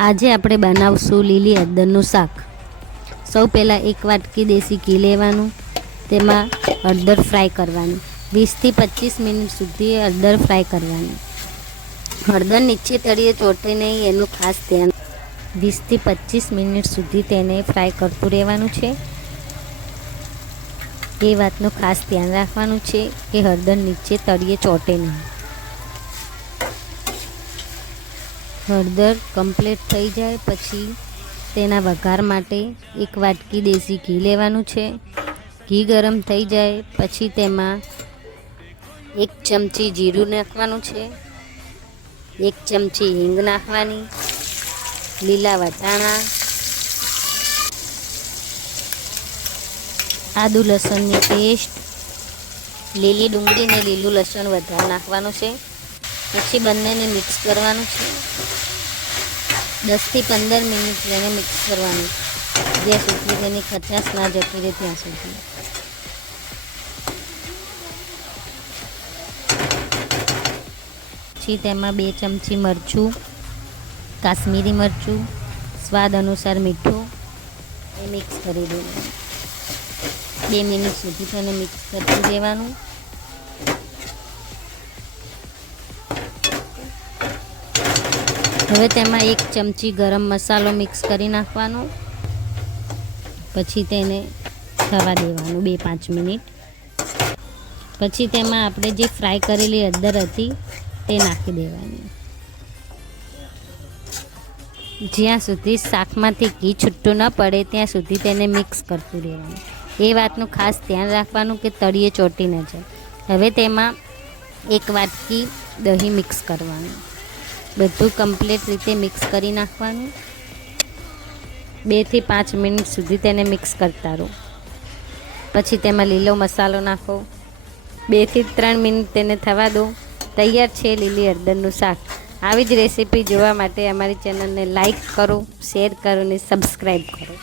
આજે આપણે બનાવશું લીલી હળદરનું શાક. સૌ પહેલાં એક વાટકી દેશી ઘી લેવાનું, તેમાં હળદર ફ્રાય કરવાની. વીસથી પચીસ મિનિટ સુધી હળદર ફ્રાય કરવાની. હળદર નીચે તળીએ ચોટે નહીં, એનું ખાસ ધ્યાન. વીસથી પચીસ મિનિટ સુધી તેને ફ્રાય કરતું રહેવાનું છે. એ વાતનું ખાસ ધ્યાન રાખવાનું છે કે હળદર નીચે તળીએ ચોટે નહીં. હળદર કમ્પ્લીટ થઈ જાય પછી તેના વઘાર માટે એક વાટકી દેશી ઘી લેવાનું છે. ઘી ગરમ થઈ જાય પછી તેમાં એક ચમચી જીરું નાખવાનું છે. એક ચમચી હિંગ નાખવાની, લીલા વટાણા, આદુ લસણની પેસ્ટ લીલી ડુંગળી ને લીલું લસણ વધારે નાખવાનું છે. પછી બંનેને મિક્સ કરવાનું છે. દસથી પંદર મિનિટ એને મિક્સ કરવાનું. જ્યાં સુધી તેની ખટાશ ના જતી રહે ત્યાં સુધી. પછી તેમાં બે ચમચી મરચું, કાશ્મીરી મરચું, સ્વાદ અનુસાર મીઠું એ મિક્સ કરી દેવાનું. બે મિનિટ સુધી તેને મિક્સ કરતું દેવાનું હવે તેમાં એક ચમચી ગરમ મસાલો મિક્સ કરી નાખવાનો. પછી તેને થવા દેવાનું બે પાંચ મિનિટ. પછી તેમાં આપણે જે ફ્રાય કરેલી અદર હતી તે નાખી દેવાની. જ્યાં સુધી શાકમાંથી ઘી છૂટું ન પડે ત્યાં સુધી તેને મિક્સ કરતું રહેવાનું. એ વાતનું ખાસ ધ્યાન રાખવાનું કે તળીએ ચોટી ન જાય. હવે તેમાં એક વાટકી દહીં મિક્સ કરવાનું. બધું કમ્પ્લીટ રીતે મિક્સ કરી નાખવાનું. બેથી પાંચ મિનિટ સુધી તેને મિક્સ કરતા રહો. પછી તેમાં લીલો મસાલો નાખો. બેથી ત્રણ મિનિટ તેને થવા દો. તૈયાર છે લીલી હળદરનું શાક. આવી જ રેસીપી જોવા માટે અમારી ચેનલને લાઈક કરો શેર કરો અને સબસ્ક્રાઈબ કરો.